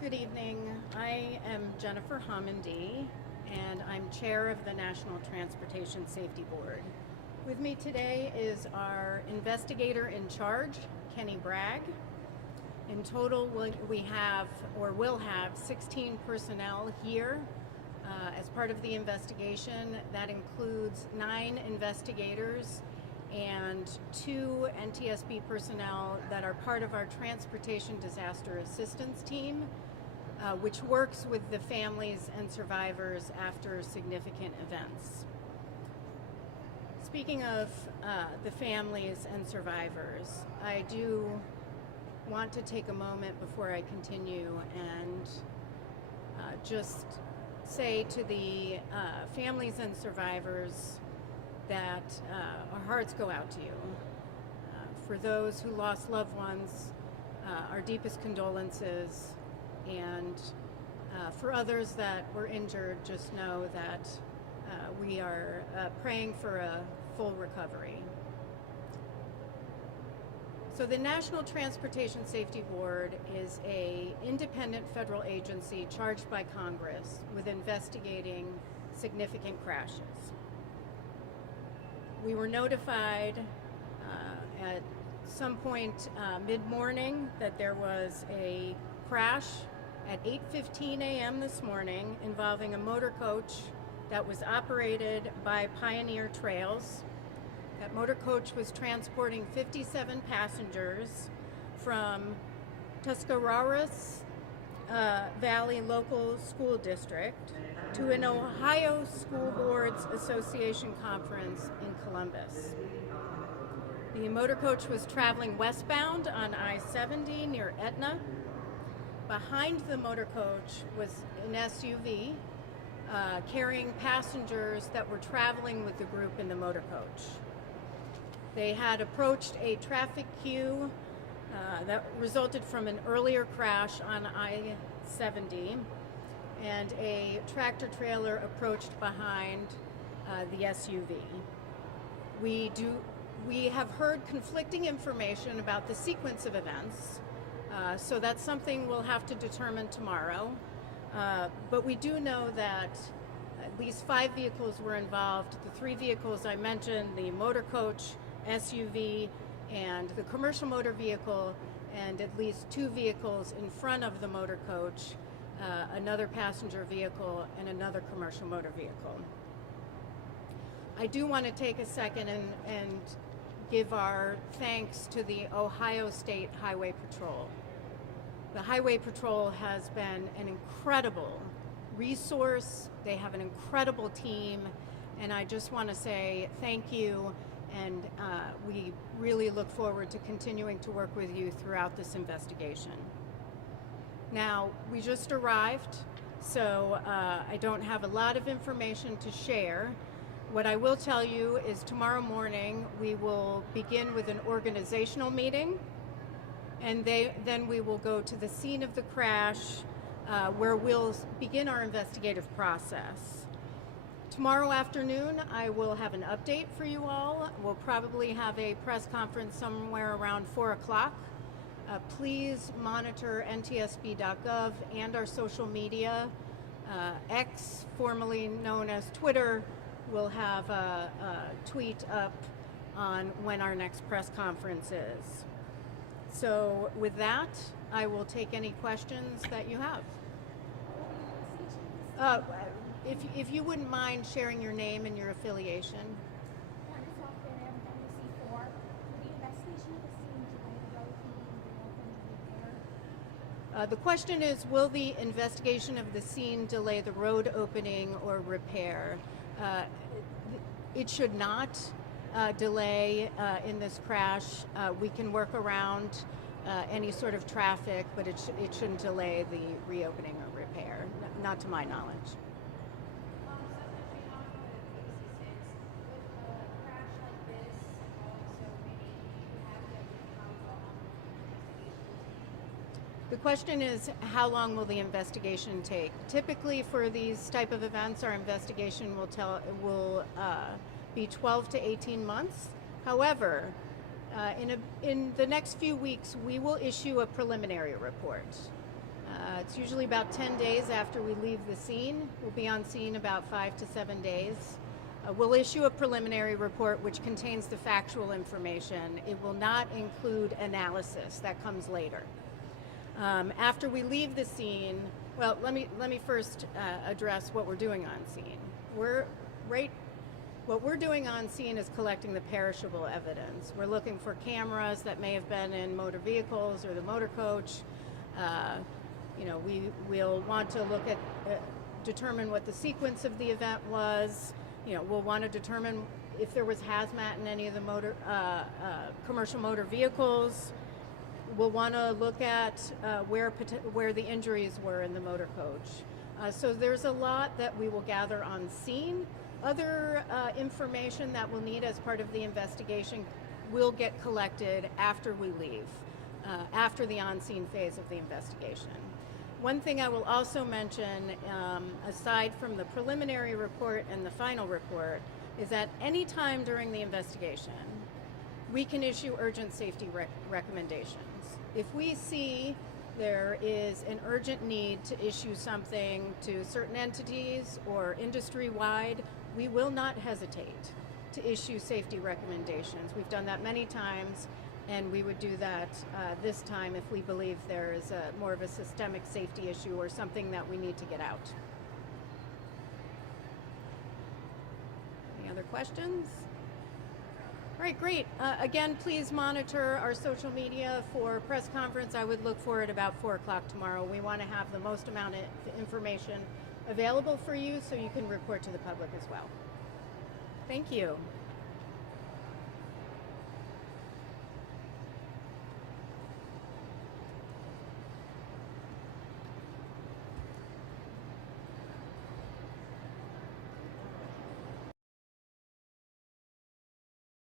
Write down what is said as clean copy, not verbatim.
Good evening. I am Jennifer Homendy, and I'm chair of the National Transportation Safety Board. With me today is our investigator in charge, Kenny Bragg. In total, we have, or will have, 16 personnel here as part of the investigation. That includes 9 investigators and 2 NTSB personnel that are part of our Transportation Disaster Assistance Team, which works with the families and survivors after significant events. Speaking of the families and survivors, I do want to take a moment before I continue and just say to the families and survivors that our hearts go out to you. For those who lost loved ones, our deepest condolences, and for others that were injured, just know that we are praying for a full recovery. So the National Transportation Safety Board is an independent federal agency charged by Congress with investigating significant crashes. We were notified at some point mid-morning that there was a crash at 8:15 a.m. this morning involving a motor coach that was operated by Pioneer Trails. That motor coach was transporting 57 passengers from Tuscarawas Valley Local School District to an Ohio School Boards Association conference in Columbus. The motor coach was traveling westbound on I-70 near Etna. Behind the motor coach was an SUV carrying passengers that were traveling with the group in the motor coach. They had approached a traffic queue that resulted from an earlier crash on I-70, and a tractor trailer approached behind the SUV. We have heard conflicting information about the sequence of events, so that's something we'll have to determine tomorrow. But we do know that at least 5 vehicles were involved. The 3 vehicles I mentioned, the motor coach, SUV, and the commercial motor vehicle, and at least 2 vehicles in front of the motor coach, another passenger vehicle, and another commercial motor vehicle. I do want to take a second and give our thanks to the Ohio State Highway Patrol. The Highway Patrol has been an incredible resource. They have an incredible team, and I just want to say thank you, and we really look forward to continuing to work with you throughout this investigation. Now, we just arrived, so I don't have a lot of information to share. What I will tell you is tomorrow morning we will begin with an organizational meeting, and then we will go to the scene of the crash where we'll begin our investigative process. Tomorrow afternoon I will have an update for you all. We'll probably have a press conference somewhere around 4 o'clock. Please monitor ntsb.gov and our social media. X, formerly known as Twitter, will have a tweet up on when our next press conference is. So with that, I will take any questions that you have. If you wouldn't mind sharing your name and your affiliation. The question is, will the investigation of the scene delay the road opening or repair? It should not delay in this crash. We can work around any sort of traffic, but it shouldn't delay the reopening or repair, not to my knowledge. The question is, how long will the investigation take? Typically, for these type of events, our investigation will be 12 to 18 months. However, in the next few weeks, we will issue a preliminary report. It's usually about 10 days after we leave the scene. We'll be on scene about 5 to 7 days. We'll issue a preliminary report which contains the factual information. It will not include analysis. That comes later. After we leave the scene, well, let me first address what we're doing on scene. What we're doing on scene is collecting the perishable evidence. We're looking for cameras that may have been in motor vehicles or the motor coach. We'll want to look at, determine what the sequence of the event was. We'll want to determine if there was hazmat in any of the commercial motor vehicles. We'll want to look at where the injuries were in the motor coach. So there's a lot that we will gather on scene. Other information that we'll need as part of the investigation will get collected after we leave, after the on-scene phase of the investigation. One thing I will also mention, aside from the preliminary report and the final report, is that any time during the investigation, we can issue urgent safety recommendations. If we see there is an urgent need to issue something to certain entities or industry-wide, we will not hesitate to issue safety recommendations. We've done that many times, and we would do that this time if we believe there is more of a systemic safety issue or something that we need to get out. Any other questions? All right, great. Again, please monitor our social media for press conference. I would look for it about 4 o'clock tomorrow. We want to have the most amount of information available for you so you can report to the public as well. Thank you.